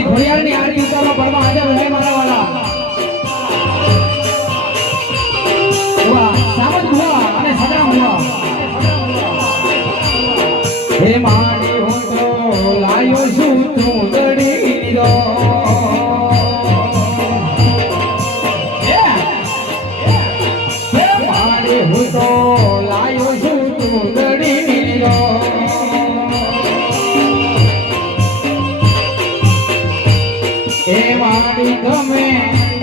ભગવતી ખોડિયારની આરતી ઉતારવા પડવા હાજર રહે મારા વાલા વાહ સામત હુઆ અને સદરામ હુઆ હે માડી હું તો લાયો છું તું દડી દો હે માડી હું તો લાયો છું તું દડી દો હે માડી તમે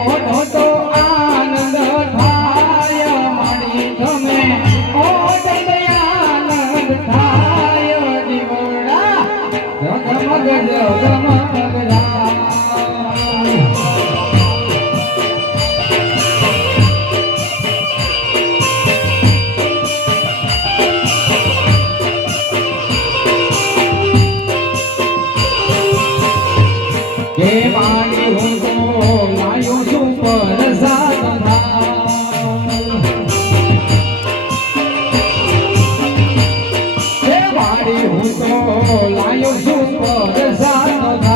ઓઢો તો આનંદ થાય માડી તમે ઓઢો તો આનંદ થાય જીવડા જગમગ જગમગ હે માડી હું તો લાયો છું પરસાદ હે માડી હું તો લાયો છું પરસાદ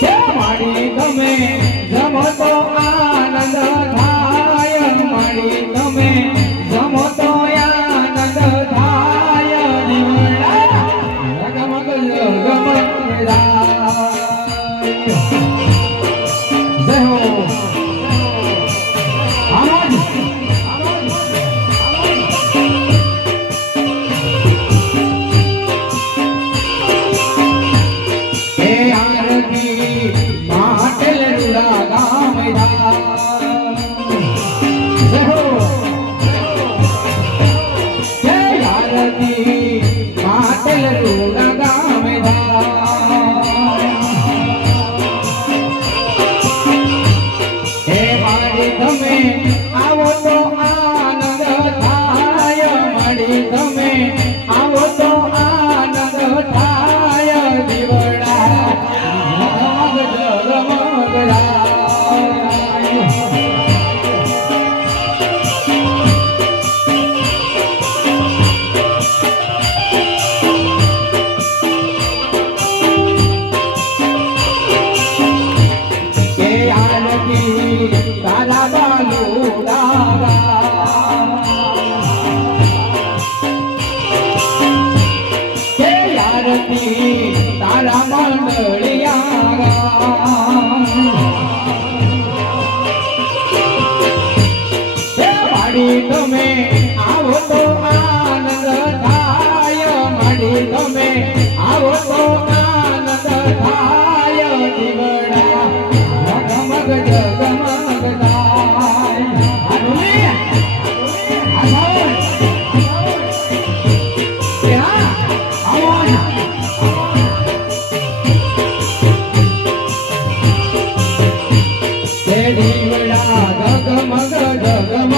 હે માડી તમે જમો તો આનંદ થાય માડી તમે જમો તો આનંદ થાય તારા મંડળિયા માડી તમે આવો તો આનંદ થાય માડી તમે આવો તો આનંદ થાય દીવડા જગમગ જગમગ દીવડા જગમગ જગમગ